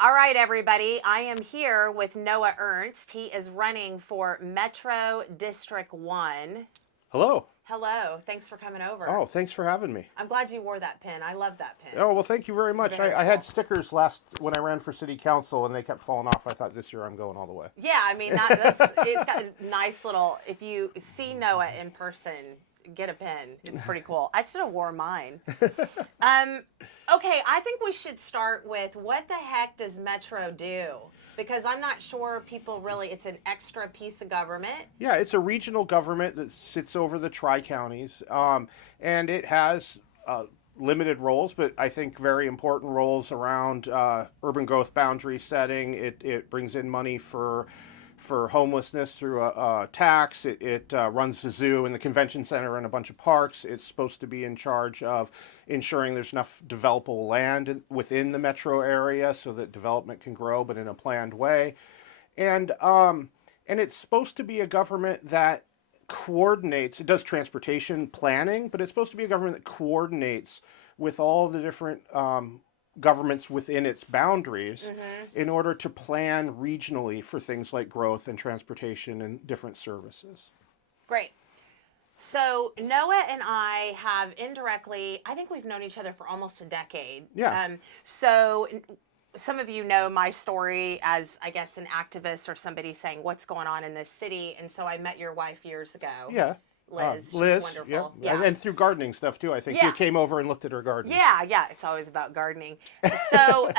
All right, everybody. I am here with Noah Ernst. He is running for Metro District 1. Hello. Hello. Thanks for coming over. Oh, thanks for having me. I'm glad you wore that pin. I love that pin. Oh, well, thank you very much. Very I had cool. stickers last when I ran for city council, and they kept falling off. I thought this year I'm going all the way. Yeah, I mean, that's it's got a nice little, if you see Noah in person, get a pin. It's pretty cool. I should have wore mine. Um, okay, I think we should start with what the heck does Metro do? Because I'm not sure people really, it's an extra piece of government. Yeah, it's a regional government that sits over the tri-counties, and it has limited roles, but I think very important roles around urban growth boundary setting. It brings in money for homelessness through a tax. It runs the zoo and the convention center and a bunch of parks. It's supposed to be in charge of ensuring there's enough developable land within the metro area so that development can grow, but in a planned way. And and it's supposed to be a government that coordinates. It does transportation planning, but it's supposed to be a government that coordinates with all the different governments within its boundaries in order to plan regionally for things like growth and transportation and different services. Great. So Noah and I have indirectly, I think we've known each other for almost a decade. Yeah. So some of you know my story as, I guess, an activist or somebody saying what's going on in this city. And so I met your wife years ago. Yeah. Liz, Liz, she's wonderful. yeah. And through gardening stuff too. I think Yeah. you came over and looked at her garden. Yeah, it's always about gardening. So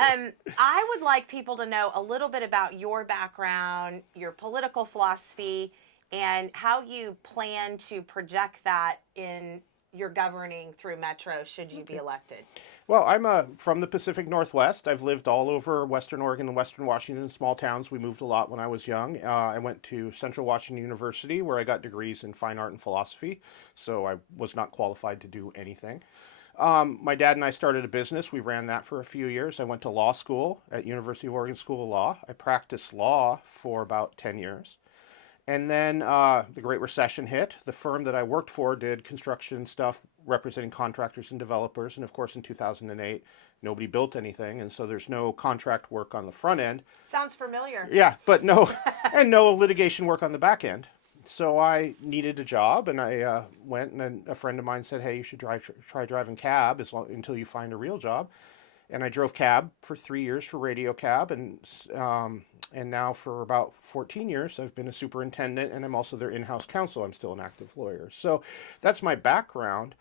I would like people to know a little bit about your background, your political philosophy, and how you plan to project that in your governing through Metro should you be elected. Well, I'm from the Pacific Northwest. I've lived all over Western Oregon and Western Washington in small towns. We moved a lot when I was young. I went to Central Washington University where I got degrees in fine art and philosophy, so I was not qualified to do anything. My dad and I started a business. We ran that for a few years. I went to law school at University of Oregon School of Law. I practiced law for about 10 years. And then the Great Recession hit. The firm that I worked for did construction stuff representing contractors and developers. And of course, in 2008, nobody built anything. And so there's no contract work on the front end. Sounds familiar. Yeah, but no litigation work on the back end. So I needed a job, and I went, and a friend of mine said, hey, you should try driving cab until you find a real job. And I drove cab for 3 years for Radio Cab, and now for about 14 years, I've been a superintendent, and I'm also their in-house counsel. I'm still an active lawyer. So that's my background.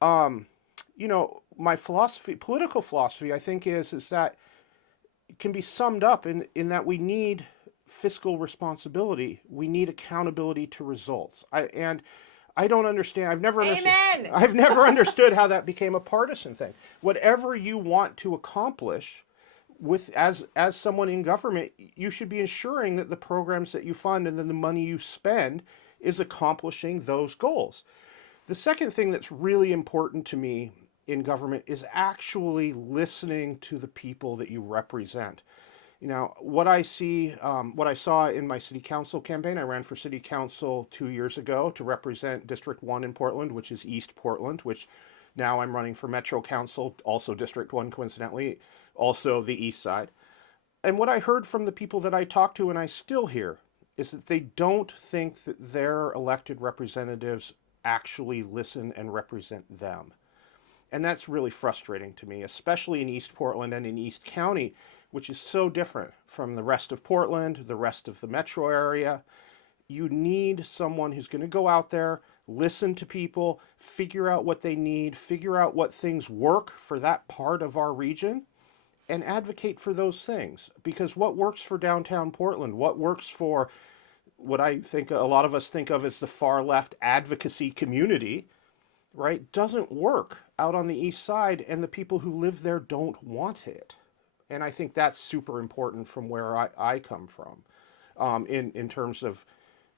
My political philosophy, I think, is that it can be summed up in that we need fiscal responsibility. We need accountability to results. I don't understand. Amen. I've never understood how that became a partisan thing. Whatever you want to accomplish as someone in government, you should be ensuring that the programs that you fund and then the money you spend is accomplishing those goals. The second thing that's really important to me in government is actually listening to the people that you represent. What I saw in my city council campaign, I ran for city council 2 years ago to represent District 1 in Portland, which is East Portland, which now I'm running for Metro Council, also District 1, coincidentally, also the East Side. And what I heard from the people that I talked to, and I still hear, is that they don't think that their elected representatives actually listen and represent them. And that's really frustrating to me, especially in East Portland and in East County, which is so different from the rest of Portland, the rest of the metro area. You need someone who's going to go out there, listen to people, figure out what they need, figure out what things work for that part of our region, and advocate for those things. Because what works for downtown Portland, what works for what I think a lot of us think of as the far left advocacy community, right, doesn't work out on the east side, and the people who live there don't want it. And I think that's super important from where I come from in terms of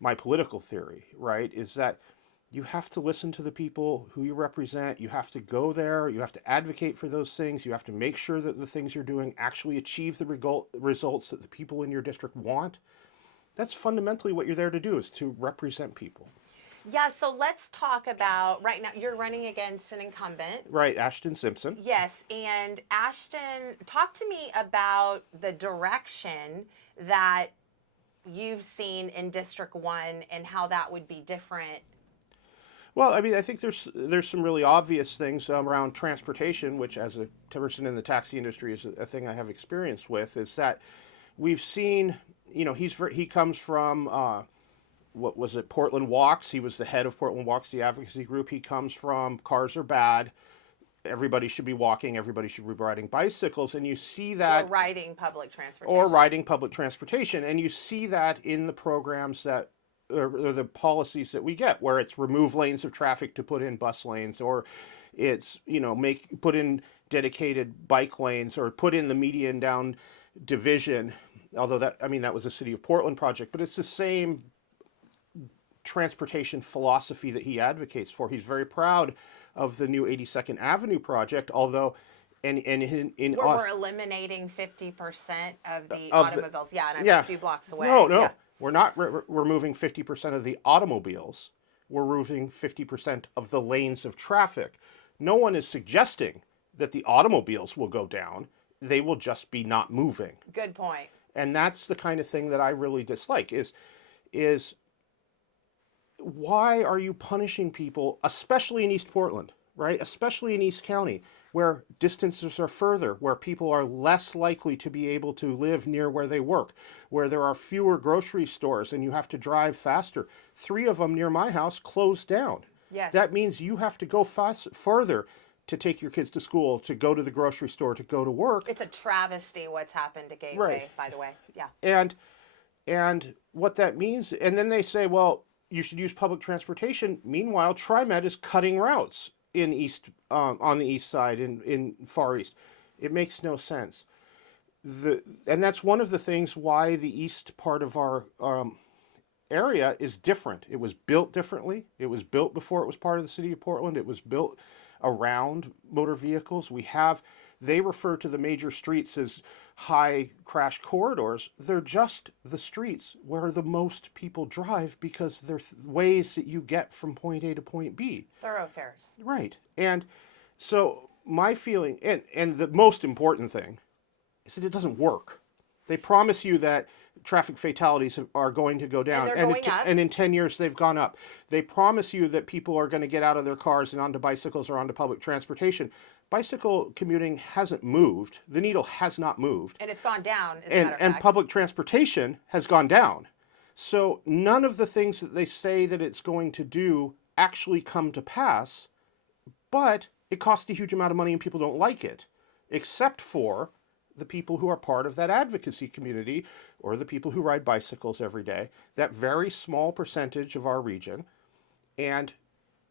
my political theory, right, is that you have to listen to the people who you represent. You have to go there. You have to advocate for those things. You have to make sure that the things you're doing actually achieve the results that the people in your district want. That's fundamentally what you're there to do, is to represent people. Yeah, so let's talk about right now. You're running against an incumbent. Right, Ashton Simpson. Yes, and Ashton, talk to me about the direction that you've seen in District 1 and how that would be different. Well, I mean, I think there's some really obvious things around transportation, which, as a person in the taxi industry, is a thing I have experience with. Is that we've seen, he comes from what was it, Portland Walks. He was the head of Portland Walks, the advocacy group. He comes from cars are bad. Everybody should be walking. Everybody should be riding bicycles, and you see Or that, riding public or transportation. riding public transportation, and you see that in the programs that or the policies that we get, where it's remove lanes of traffic to put in bus lanes, or it's make put in dedicated bike lanes, or put in the median down division. Although that was a City of Portland project, but it's the same transportation philosophy that he advocates for. He's very proud of the new 82nd Avenue project, although and in Where we're eliminating 50% of the of the, automobiles. Yeah, and I'm yeah, a few blocks away. no, Yeah. we're not removing 50% of the automobiles. We're removing 50% of the lanes of traffic. No one is suggesting that the automobiles will go down. They will just be not moving. Good point. And that's the kind of thing that I really dislike is why are you punishing people, especially in East Portland, right? Especially in East County, where distances are further, where people are less likely to be able to live near where they work, where there are fewer grocery stores and you have to drive faster. 3 of them near my house closed down. Yes. That means you have to go further to take your kids to school, to go to the grocery store, to go to work. It's a travesty what's happened to Gateway, Right. by the way. Yeah. And what that means, and then they say, well, you should use public transportation. Meanwhile, TriMet is cutting routes in on the east side, in Far East. It makes no sense. And that's one of the things why the east part of our area is different. It was built differently. It was built before it was part of the City of Portland. It was built around motor vehicles. They refer to the major streets as high crash corridors. They're just the streets where the most people drive because they're ways that you get from point A to point B. Thoroughfares. Right. And so my feeling, and the most important thing, is that it doesn't work. They promise you that traffic fatalities are going to go down. And they're going up. And in 10 years, they've gone up. They promise you that people are going to get out of their cars and onto bicycles or onto public transportation. Bicycle commuting hasn't moved. The needle has not moved. And it's gone down, as a matter of And fact. public transportation has gone down. So none of the things that they say that it's going to do actually come to pass, but it costs a huge amount of money and people don't like it, except for the people who are part of that advocacy community or the people who ride bicycles every day, that very small percentage of our region. And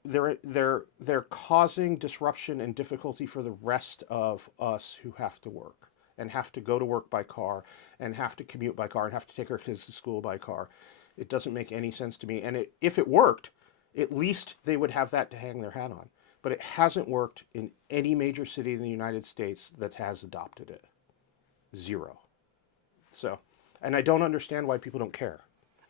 they're causing disruption and difficulty for the rest of us who have to work and have to go to work by car and have to commute by car and have to take our kids to school by car. It doesn't make any sense to me. And if it worked, at least they would have that to hang their hat on. But it hasn't worked in any major city in the United States that has adopted it. 0. So, and I don't understand why people don't care.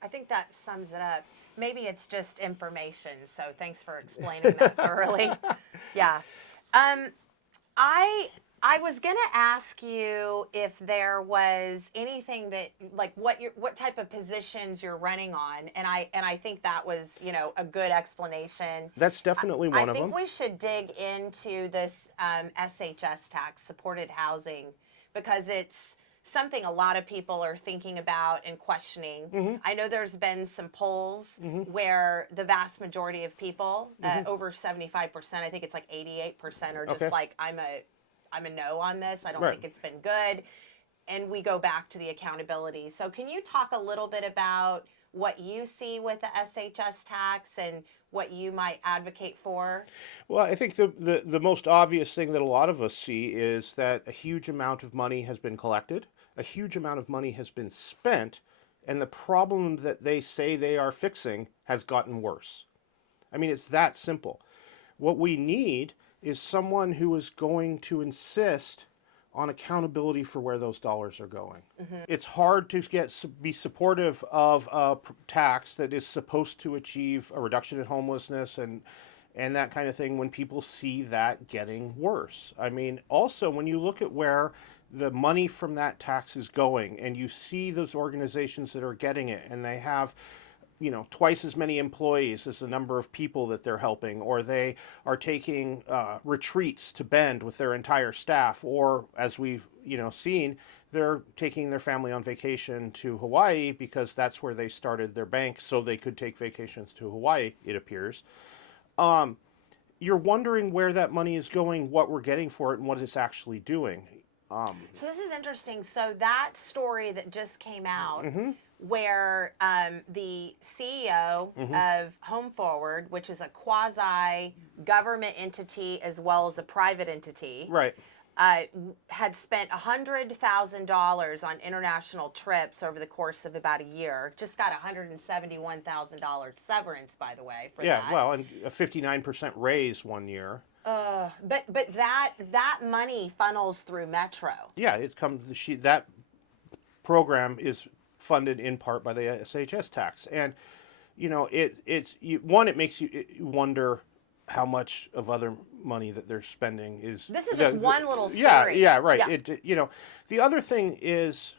I think that sums it up. Maybe it's just information, so thanks for explaining that thoroughly. Yeah. I was gonna ask you if there was anything that, like, what type of positions you're running on, and I think that was a good explanation. That's definitely one of them. I think we should dig into this SHS tax, supported housing, because it's something a lot of people are thinking about and questioning. Mm-hmm. I know there's been some polls where the vast majority of people, over 75%, I think it's like 88%, are just Okay. like, I'm a no on this. I don't Right. think it's been good. And we go back to the accountability. So can you talk a little bit about what you see with the SHS tax and what you might advocate for? Well, I think the most obvious thing that a lot of us see is that a huge amount of money has been collected, a huge amount of money has been spent, and the problem that they say they are fixing has gotten worse. I mean, it's that simple. What we need is someone who is going to insist on accountability for where those dollars are going. It's hard to be supportive of a tax that is supposed to achieve a reduction in homelessness and that kind of thing when people see that getting worse. I mean, also when you look at where the money from that tax is going and you see those organizations that are getting it and they have twice as many employees as the number of people that they're helping, or they are taking retreats to Bend with their entire staff, or as we've seen, they're taking their family on vacation to Hawaii because that's where they started their bank, so they could take vacations to Hawaii. It appears. You're wondering where that money is going, what we're getting for it, and what it's actually doing. So this is interesting. So that story that just came out, where the CEO of Home Forward, which is a quasi government entity as well as a private entity, Right. had spent $100,000 on international trips over the course of about a year. Just got $171,000 severance, by the way, for that. Yeah, well, and a 59% raise one year. But that money funnels through Metro. Yeah, it comes. That program is funded in part by the SHS tax, and it makes you wonder how much of other money that they're spending is. This is just one little story. Yeah, right. Yeah. The other thing is,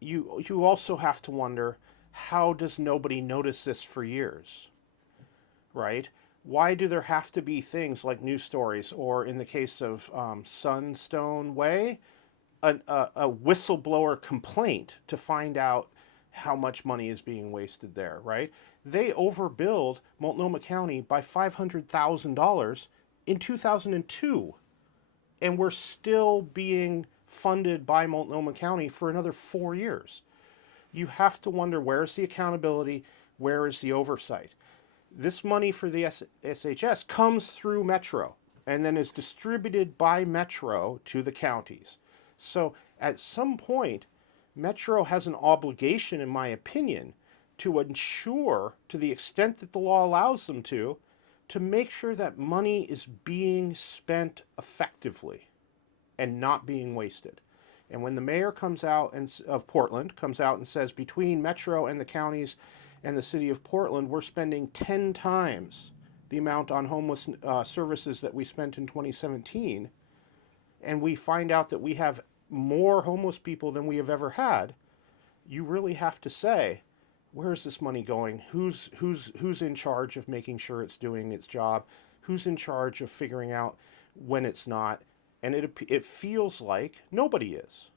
you also have to wonder, how does nobody notice this for years, right? Why do there have to be things like news stories, or in the case of Sunstone Way, a whistleblower complaint to find out how much money is being wasted there, right? They overbilled Multnomah County by $500,000 in 2002, and we're still being funded by Multnomah County for another 4 years. You have to wonder, where's the accountability? Where is the oversight? This money for the SHS comes through Metro and then is distributed by Metro to the counties. So at some point, Metro has an obligation, in my opinion, to ensure, to the extent that the law allows them to make sure that money is being spent effectively and not being wasted. And when the mayor of Portland comes out and says, between Metro and the counties and the city of Portland, we're spending 10 times the amount on homeless services that we spent in 2017, and we find out that we have more homeless people than we have ever had, you really have to say, where is this money going? Who's in charge of making sure it's doing its job? Who's in charge of figuring out when it's not? And it feels like nobody is.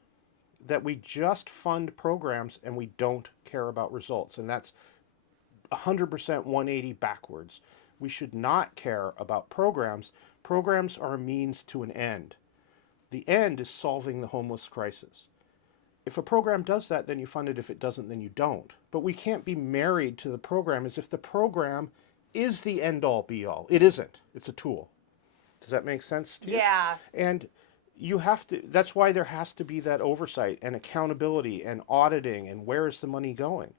That we just fund programs and we don't care about results. And that's 100% 180 backwards. We should not care about programs. Programs are a means to an end. The end is solving the homeless crisis. If a program does that, then you fund it. If it doesn't, then you don't. But we can't be married to the program as if the program is the end-all, be-all. It isn't. It's a tool. Does that make sense to you? Yeah. And you have to, that's why there has to be that oversight and accountability and auditing and where is the money going.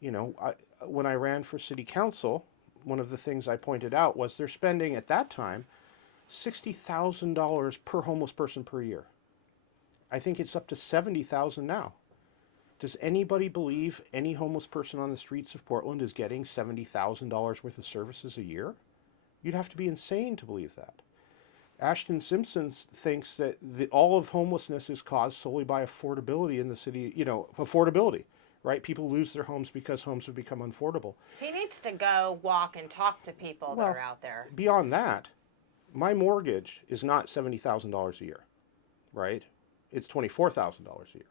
When I ran for city council, one of the things I pointed out was they're spending at that time $60,000 per homeless person per year. I think it's up to $70,000 now. Does anybody believe any homeless person on the streets of Portland is getting $70,000 worth of services a year? You'd have to be insane to believe that. Ashton Simpson thinks that all of homelessness is caused solely by affordability in the city, affordability, right? People lose their homes because homes have become unaffordable. He needs to go walk and talk to people that are out there. Beyond that, my mortgage is not $70,000 a year, right? It's $24,000 a year.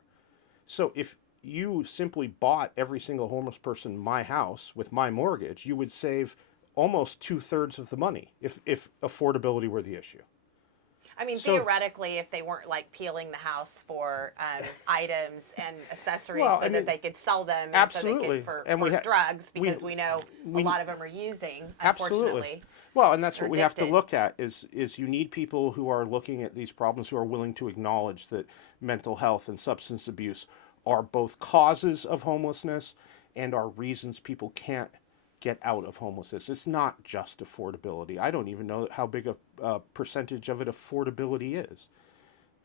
So if you simply bought every single homeless person in my house with my mortgage, you would save almost 2/3 of the money if affordability were the issue. I mean, theoretically, if they weren't like peeling the house for items and accessories that they could sell them, and absolutely, so they could for drugs, because we know a lot of them are using, unfortunately. Absolutely. Well, and that's what we have to look at is you need people who are looking at these problems, who are willing to acknowledge that mental health and substance abuse are both causes of homelessness and are reasons people can't get out of homelessness. It's not just affordability. I don't even know how big a percentage of it affordability is.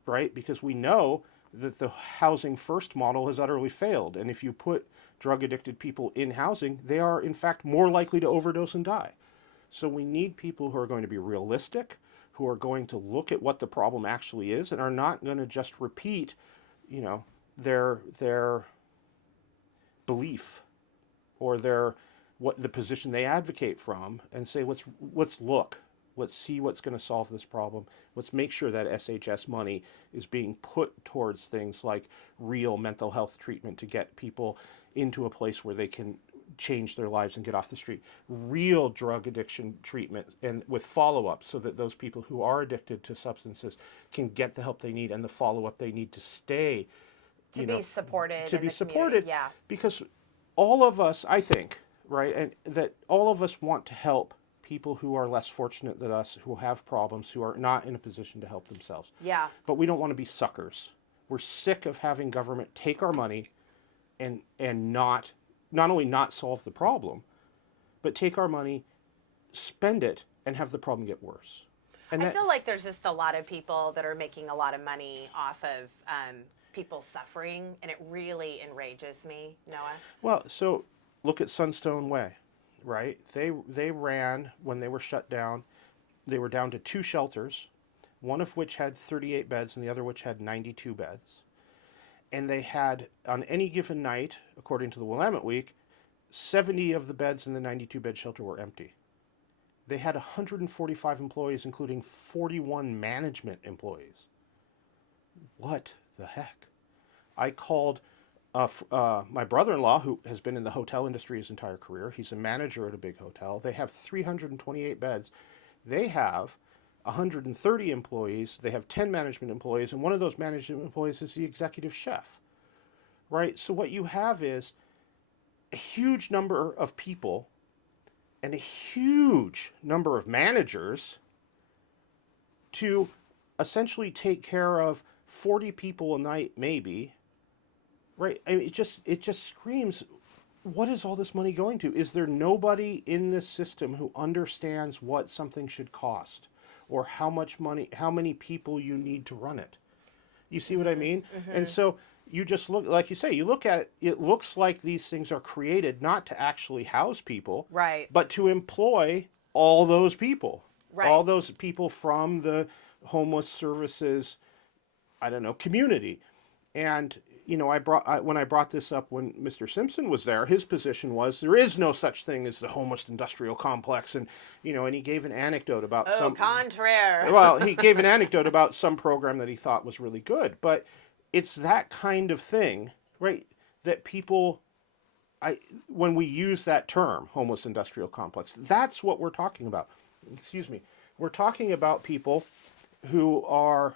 right? Because we know that the housing first model has utterly failed. And if you put drug addicted people in housing, they are in fact more likely to overdose and die. So we need people who are going to be realistic, who are going to look at what the problem actually is and are not going to just repeat, you know, their belief or their what the position they advocate from and say let's look, let's see what's going to solve this problem. Let's make sure that SHS money is being put towards things like real mental health treatment to get people into a place where they can change their lives and get off the street. Real drug addiction treatment and with follow-up so that those people who are addicted to substances can get the help they need and the follow-up they need to stay, To be supported to in be the supported. community. Yeah. Because all of us, I think, right, and that all of us want to help people who are less fortunate than us, who have problems, who are not in a position to help themselves. Yeah. But we don't want to be suckers. We're sick of having government take our money and not only not solve the problem, but take our money, spend it, and have the problem get worse. And I that, feel like there's just a lot of people that are making a lot of money off of people suffering, and it really enrages me, Noah. well, so look at Sunstone Way, right? They ran when they were shut down. They were down to two shelters, one of which had 38 beds and the other which had 92 beds. And they had, on any given night, according to the Willamette Week, 70 of the beds in the 92-bed shelter were empty. They had 145 employees, including 41 management employees. What the heck? I called my brother-in-law, who has been in the hotel industry his entire career. He's a manager at a big hotel. They have 328 beds. They have 130 employees. They have 10 management employees, and one of those management employees is the executive chef, right? So what you have is a huge number of people and a huge number of managers to essentially take care of 40 people a night, maybe, right? I mean, it just screams, what is all this money going to? Is there nobody in this system who understands what something should cost or how much money, how many people you need to run it? You see what I mean? And so you just look, like you say, you look at it, it looks like these things are created not to actually house people, Right. but to employ all those people, Right. all those people from the homeless services, I don't know, community. And when I brought this up when Mr. Simpson was there, his position was there is no such thing as the homeless industrial complex, and and he gave an anecdote about Oh, contraire. well, he gave an anecdote about some program that he thought was really good, but it's that kind of thing, right? That people, when we use that term, homeless industrial complex, that's what we're talking about. Excuse me. We're talking about people who are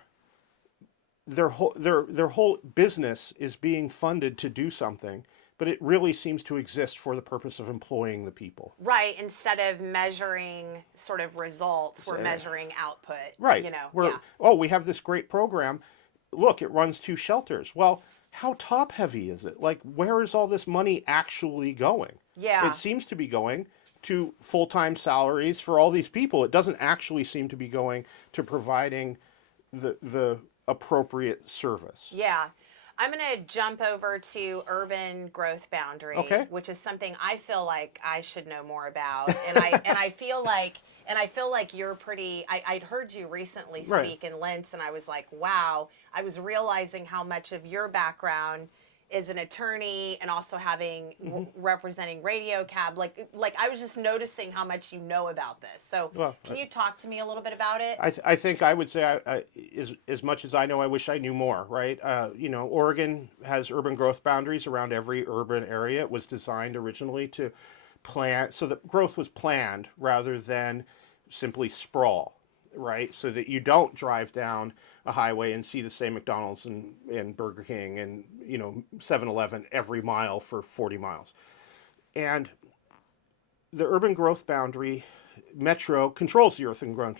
their whole business is being funded to do something, but it really seems to exist for the purpose of employing the people. Right. Instead of measuring sort of results, we're measuring output. Right. Yeah. Oh, we have this great program. Look, it runs two shelters. Well, how top heavy is it? Like, where is all this money actually going? Yeah. It seems to be going to full-time salaries for all these people. It doesn't actually seem to be going to providing the appropriate service. Yeah. I'm going to jump over to urban growth boundary, Okay. which is something I feel like I should know more about. And I feel like you're pretty I'd heard you recently Right. speak in Lentz, and I was like, wow, I was realizing how much of your background is an attorney and also having representing Radio Cab. Like I was just noticing how much you know about this. So Well, can you talk to me a little bit about it? I think I would say as much as I know, I wish I knew more. Right? Oregon has urban growth boundaries around every urban area. It was designed originally to plan, so that growth was planned rather than simply sprawl. Right? So that you don't drive down a highway and see the same McDonald's and Burger King and 7-Eleven every mile for 40 miles. And the urban growth boundary, Metro controls the urban growth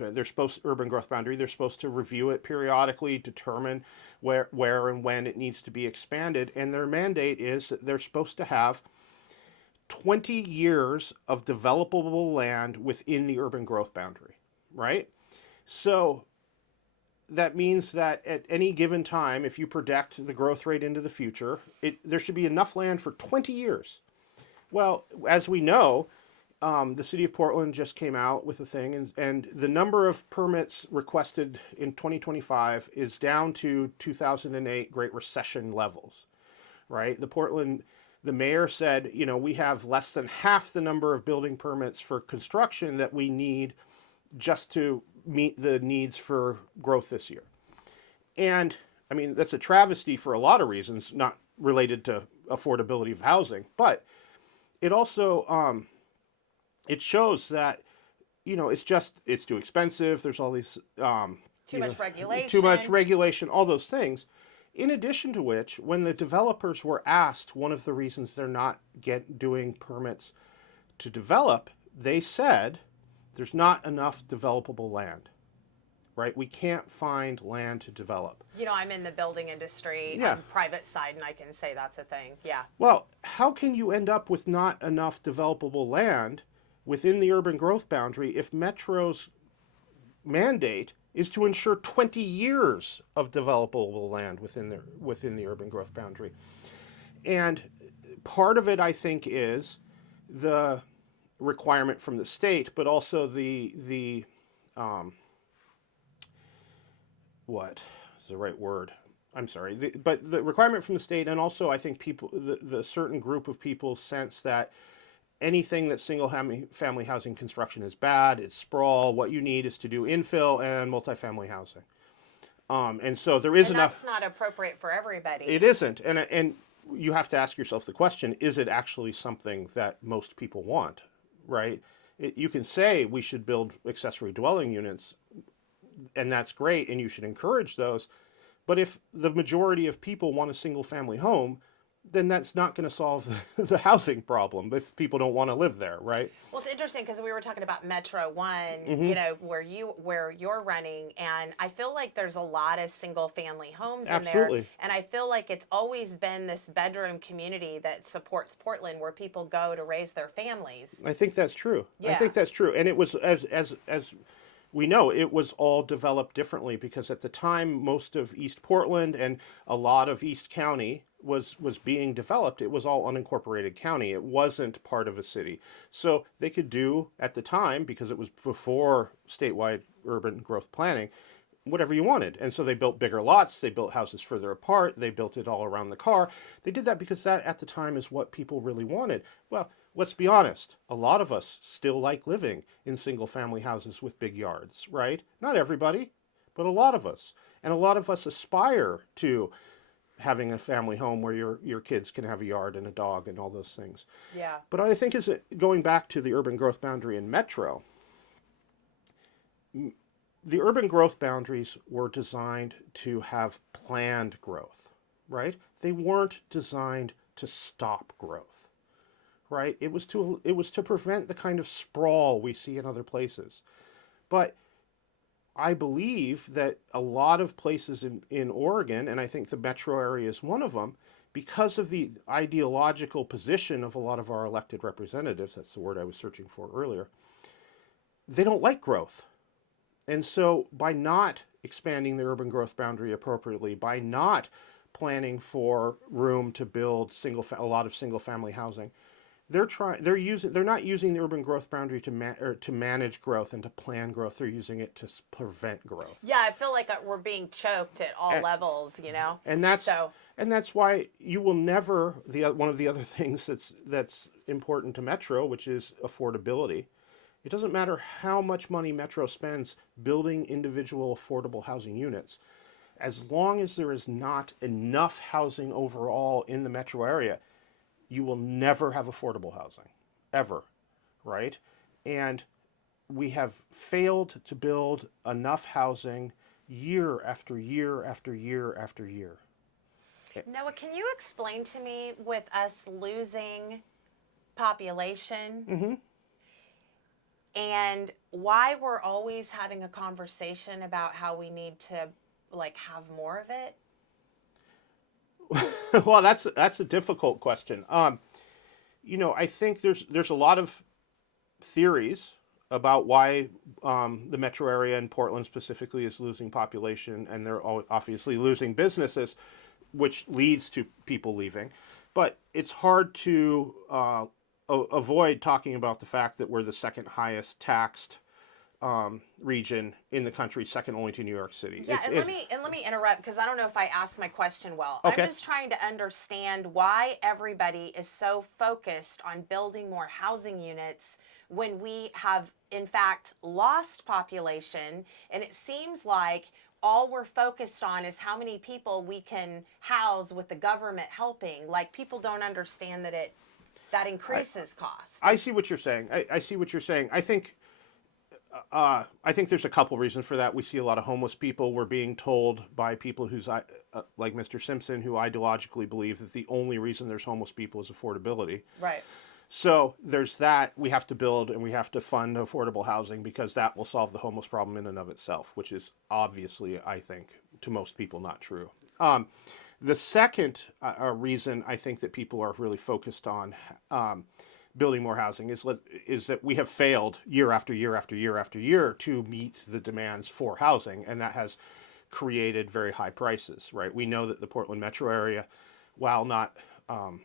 boundary. They're supposed to review it periodically, determine where and when it needs to be expanded, and their mandate is that they're supposed to have 20 years of developable land within the urban growth boundary, right? So that means that at any given time, if you project the growth rate into the future, there should be enough land for 20 years. Well, as we know, the city of Portland just came out with a thing, and the number of permits requested in 2025 is down to 2008 Great Recession levels, right? The mayor said, we have less than half the number of building permits for construction that we need just to meet the needs for growth this year. And I mean, that's a travesty for a lot of reasons, not related to affordability of housing, but it also it shows that it's too expensive. There's all these Too much regulation. too much regulation, all those things. In addition to which, when the developers were asked one of the reasons they're not doing permits to develop, they said there's not enough developable land. Right? We can't find land to develop. I'm in the building industry Yeah. on private side, and I can say that's a thing. Yeah. Well, how can you end up with not enough developable land within the urban growth boundary if Metro's mandate is to ensure 20 years of developable land within the urban growth boundary? And part of it, I think, is the requirement from the state, but also the what is the right word? I'm sorry, but the requirement from the state, and also I think the certain group of people sense that anything that's single family housing construction is bad. It's sprawl. What you need is to do infill and multifamily housing. And so there is enough. That's not appropriate for everybody. It isn't, and you have to ask yourself the question: is it actually something that most people want? Right? You can say we should build accessory dwelling units, and that's great, and you should encourage those. But if the majority of people want a single family home, then that's not going to solve the housing problem if people don't want to live there, right? Well, it's interesting because we were talking about Metro One, where you're running, and I feel like there's a lot of single family homes Absolutely. in there, and I feel like it's always been this bedroom community that supports Portland, where people go to raise their families. I think that's true. Yeah. I think that's true, and it was as we know, it was all developed differently because at the time, most of East Portland and a lot of East County was being developed. It was all unincorporated county. It wasn't part of a city. So they could do, at the time, because it was before statewide urban growth planning, whatever you wanted. And so they built bigger lots. They built houses further apart. They built it all around the car. They did that because that, at the time, is what people really wanted. Well, let's be honest. A lot of us still like living in single-family houses with big yards, right? Not everybody, but a lot of us. And a lot of us aspire to having a family home where your kids can have a yard and a dog and all those things. Yeah. But I think going back to the urban growth boundary in Metro, the urban growth boundaries were designed to have planned growth, right? They weren't designed to stop growth, right? It was to prevent the kind of sprawl we see in other places. But I believe that a lot of places in Oregon, and I think the metro area is one of them, because of the ideological position of a lot of our elected representatives, that's the word I was searching for earlier, they don't like growth. And so by not expanding the urban growth boundary appropriately, by not planning for room to build a lot of single family housing, they're not using the urban growth boundary to manage growth and to plan growth. They're using it to prevent growth. Yeah, I feel like we're being choked at all levels, And that's why you will never, one of the other things that's important to Metro, which is affordability. It doesn't matter how much money Metro spends building individual affordable housing units. As long as there is not enough housing overall in the metro area, you will never have affordable housing, ever, right? And we have failed to build enough housing year after year after year after year. Noah, can you explain to me, with us losing population, and why we're always having a conversation about how we need to have more of it? Well, that's a difficult question. I think there's a lot of theories about why the metro area in Portland specifically is losing population, and they're obviously losing businesses, which leads to people leaving. But it's hard to avoid talking about the fact that we're the second highest taxed region in the country, second only to New York City. Yeah, let me interrupt because I don't know if I asked my question well. Okay. I'm just trying to understand why everybody is so focused on building more housing units when we have in fact lost population, and it seems like all we're focused on is how many people we can house with the government helping. Like, people don't understand that increases cost. I see what you're saying. I see what you're saying. I think there's a couple reasons for that. We see a lot of homeless people. We're being told by people who's like Mr. Simpson, who ideologically believe that the only reason there's homeless people is affordability. Right. So there's that. We have to build and we have to fund affordable housing because that will solve the homeless problem in and of itself, which is obviously, I think, to most people not true. The second reason I think that people are really focused on building more housing is that we have failed year after year after year after year to meet the demands for housing, and that has created very high prices. Right? We know that the Portland metro area, while not on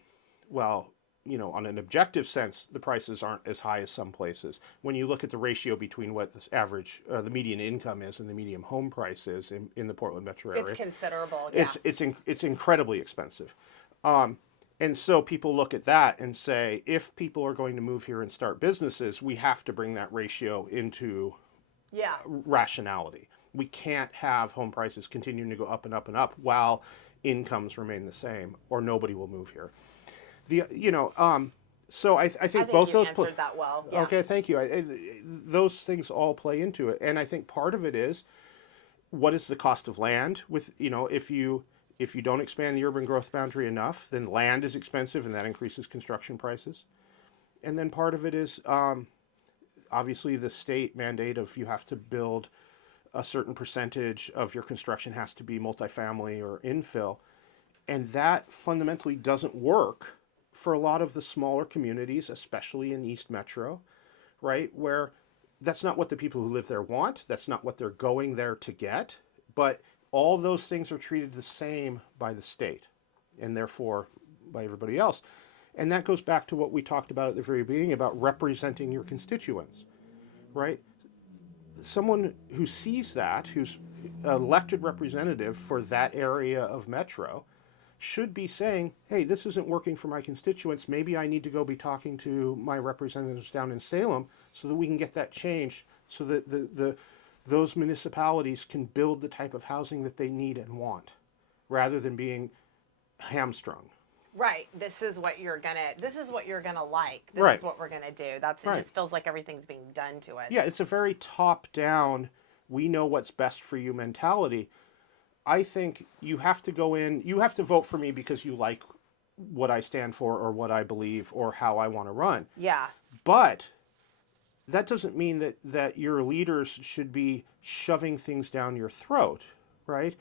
an objective sense, the prices aren't as high as some places. When you look at the ratio between what the average, the median income is and the median home price is in the Portland metro area, It's considerable. Yeah. it's incredibly expensive. And so people look at that and say, if people are going to move here and start businesses, we have to bring that ratio into Yeah. rationality. We can't have home prices continuing to go up and up and up while incomes remain the same, or nobody will move here. So I think I think both you those answered that well. Yeah. Okay, thank you. Those things all play into it, and I think part of it is what is the cost of land. With if you don't expand the urban growth boundary enough, then land is expensive, and that increases construction prices. And then part of it is obviously the state mandate of you have to build a certain percentage of your construction has to be multifamily or infill, and that fundamentally doesn't work for a lot of the smaller communities, especially in East Metro, right? Where that's not what the people who live there want. That's not what they're going there to get. But all those things are treated the same by the state and therefore by everybody else. And that goes back to what we talked about at the very beginning about representing your constituents, right? Someone who sees that, who's elected representative for that area of Metro, should be saying, hey, this isn't working for my constituents. Maybe I need to go be talking to my representatives down in Salem so that we can get that changed so that those municipalities can build the type of housing that they need and want rather than being hamstrung. Right. This is what you're gonna like. This Right. is what we're gonna do. It Right. just feels like everything's being done to us. Yeah, it's a very top down, we know what's best for you mentality. I think you have to go in, you have to vote for me because you like what I stand for or what I believe or how I want to run. Yeah. But that doesn't mean that your leaders should be shoving things down your throat, right?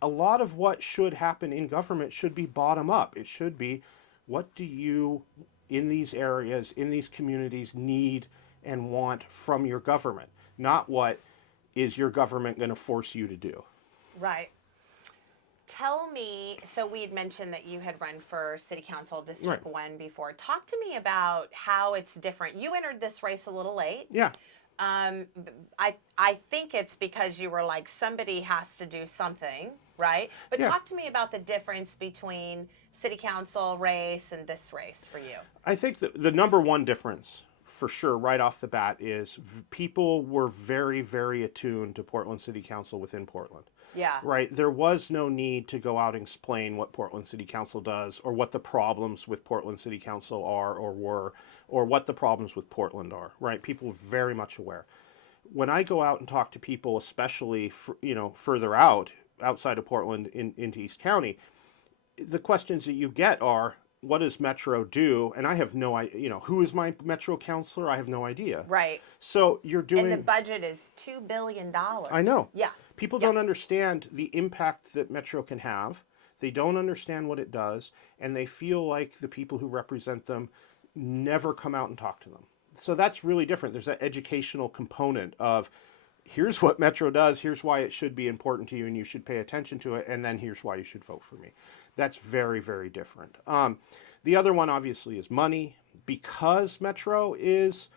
A lot of what should happen in government should be bottom up. It should be, what do you in these areas, in these communities need and want from your government? Not what is your government going to force you to do. Right. Tell me, so we had mentioned that you had run for City Council District Right. 1 before. Talk to me about how it's different. You entered this race a little late. Yeah. I think it's because you were like, somebody has to do something, right? But Yeah. talk to me about the difference between City Council race and this race for you. I think the number one difference, for sure, right off the bat, is people were very, very attuned to Portland City Council within Portland. Yeah. Right. There was no need to go out and explain what Portland City Council does or what the problems with Portland City Council are or were or what the problems with Portland are. Right. People were very much aware. When I go out and talk to people, especially further outside of Portland into East County, the questions that you get are, what does Metro do? And I have no idea, who is my Metro counselor? I have no idea. Right. So you're doing. And the budget is $2 billion. I know. Yeah. People don't understand the impact that Metro can have. They don't understand what it does. And they feel like the people who represent them never come out and talk to them. so that's really different. There's that educational component of here's what Metro does, here's why it should be important to you and you should pay attention to it, and then here's why you should vote for me. That's very, very different. The other one, obviously, is money. Because Metro is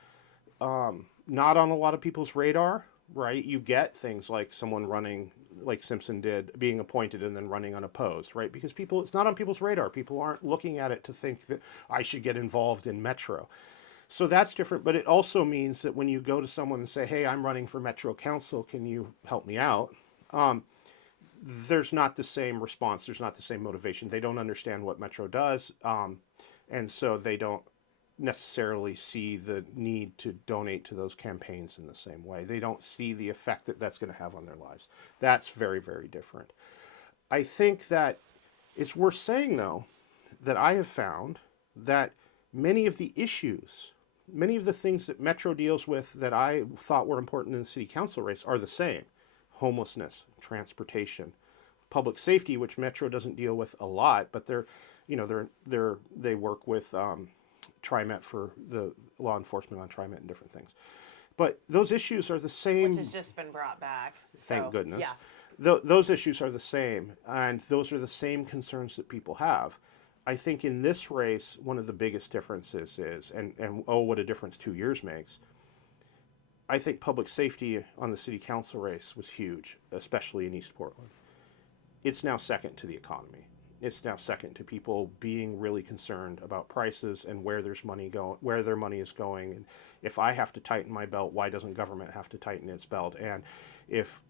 not on a lot of people's radar, right? You get things like someone running, like Simpson did, being appointed and then running unopposed, right? Because people, it's not on people's radar. People aren't looking at it to think that I should get involved in Metro. So that's different, but it also means that when you go to someone and say, hey, I'm running for Metro Council, can you help me out? There's not the same response. There's not the same motivation. They don't understand what Metro does. And so they don't necessarily see the need to donate to those campaigns in the same way. They don't see the effect that that's going to have on their lives. That's very, very different. I think that it's worth saying, though, that I have found that many of the issues, many of the things that Metro deals with that I thought were important in the city council race are the same. Homelessness, transportation, public safety, which Metro doesn't deal with a lot, but they work with TriMet for the law enforcement on TriMet and different things. But those issues are the same. Which has just been brought back. Thank goodness. Yeah. Those issues are the same, and those are the same concerns that people have. I think in this race, one of the biggest differences is, and oh, what a difference 2 years makes. I think public safety on the city council race was huge, especially in East Portland. It's now second to the economy. It's now second to people being really concerned about prices and where there's money going, where their money is going. And if I have to tighten my belt, why doesn't government have to tighten its belt? And if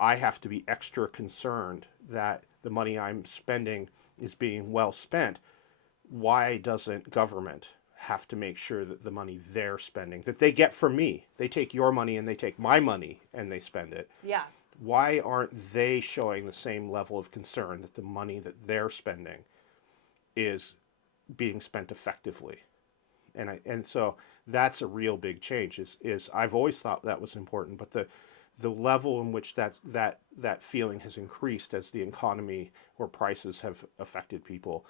I have to be extra concerned that the money I'm spending is being well spent, why doesn't government have to make sure that the money they're spending, that they get from me, they take your money and they take my money and they spend it? Yeah. Why aren't they showing the same level of concern that the money that they're spending is being spent effectively? And so that's a real big change. Is I've always thought that was important, but the level in which that feeling has increased as the economy or prices have affected people,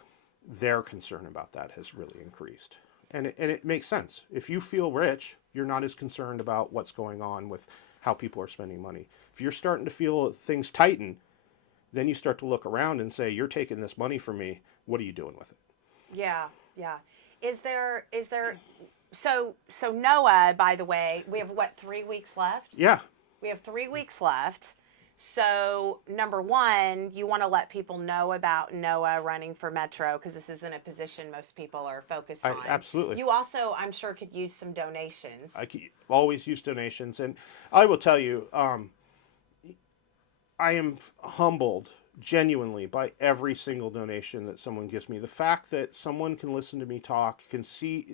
their concern about that has really increased. And it makes sense. If you feel rich, you're not as concerned about what's going on with how people are spending money. If you're starting to feel things tighten, then you start to look around and say, you're taking this money from me. What are you doing with it? Yeah, yeah. Is there so Noah, by the way, we have what, 3 weeks left? Yeah. We have 3 weeks left. So, number one, you want to let people know about Noah running for Metro, because this isn't a position most people are focused on. Absolutely. You also, I'm sure, could use some donations. I could always use donations. And I will tell you, I am humbled genuinely by every single donation that someone gives me. The fact that someone can listen to me talk, can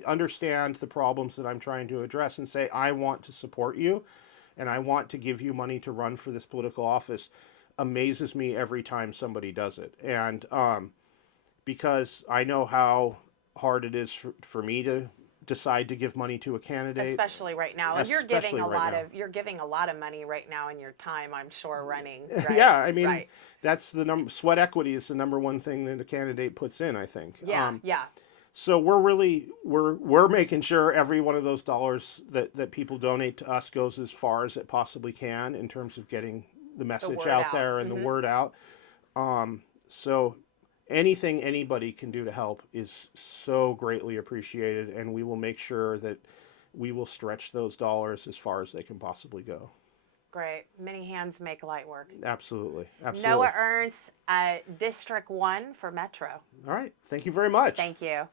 understand the problems that I'm trying to address and say, I want to support you and I want to give you money to run for this political office, amazes me every time somebody does it. And because I know how hard it is for me to decide to give money to a candidate, especially right now. And you're giving a lot of money right now in your time, I'm sure, running. Right? Yeah, I mean, right. That's the number. Sweat equity is the number one thing that a candidate puts in, I think. Yeah, yeah. So we're making sure every one of those dollars that people donate to us goes as far as it possibly can in terms of getting the message out there and the word out. So anything anybody can do to help is so greatly appreciated, and we will make sure that we will stretch those dollars as far as they can possibly go. Great. Many hands make light work. Absolutely. Absolutely. Noah Ernst, District 1 for Metro. All right. Thank you very much. Thank you.